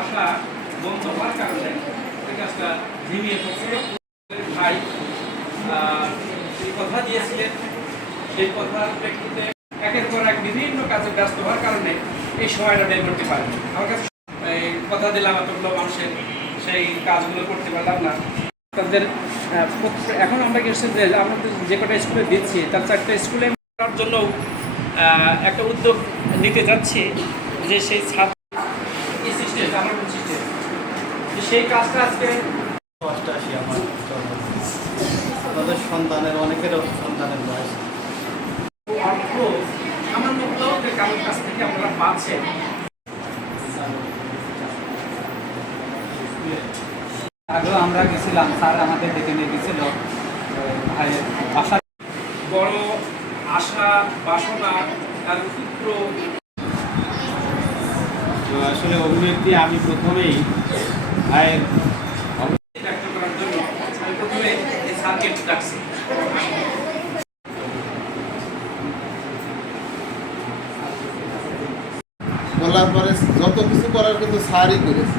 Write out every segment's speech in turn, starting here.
আসা বন্ধ হওয়ার কারণে এই কাজটা ঝিমিয়ে পড়ছে। ভাই যে কথা দিয়েছিলেন সেই কথার প্রেক্ষিতে একের পর এক বিভিন্ন কাজে ব্যস্ত হওয়ার কারণে এই সময়টা বের করতে পারেন। আমার কাছে এই কথা দিলাম এতগুলো মানুষের সেই কাজগুলো করতে পারলাম না। তাদের এখন আমরা কি হচ্ছে যে আমাদের যে কটা স্কুলে দিচ্ছি তার 4টা স্কুলে করার জন্য একটা উদ্যোগ নিতে যাচ্ছি যে সেই ছাত্র আমার সেই কাজটা আজকে অষ্টাশি আমার জন্ম। আমাদের সন্তানের অনেকেরও সন্তানের বয়স অর্থ সামান্য হলেও যে কারোর কাছ থেকে আপনারা পাচ্ছেন। আগেও আমরা গেছিলাম, স্যার আমাদের ডেকে নিয়ে গেছিল ভাইয়ের বাসা। বড় আশা বাসনা আর ক্ষুদ্র তো আসলে অভিব্যক্তি আমি প্রথমেই ভাইয়ের ব্যক্ত করার জন্য আমি প্রথমে এই স্যারকে ডাকছি। বলার পরে যত কিছু করার কিন্তু স্যারই করেছে।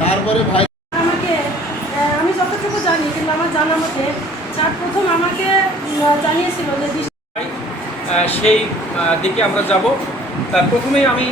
তারপরে ভাই আমাকে আমি যতটুকু জানি, কিন্তু আমার জানা মতে স্যার প্রথম আমাকে জানিয়েছিল যে সেই দিকে আমরা যাব। তার প্রথমেই আমি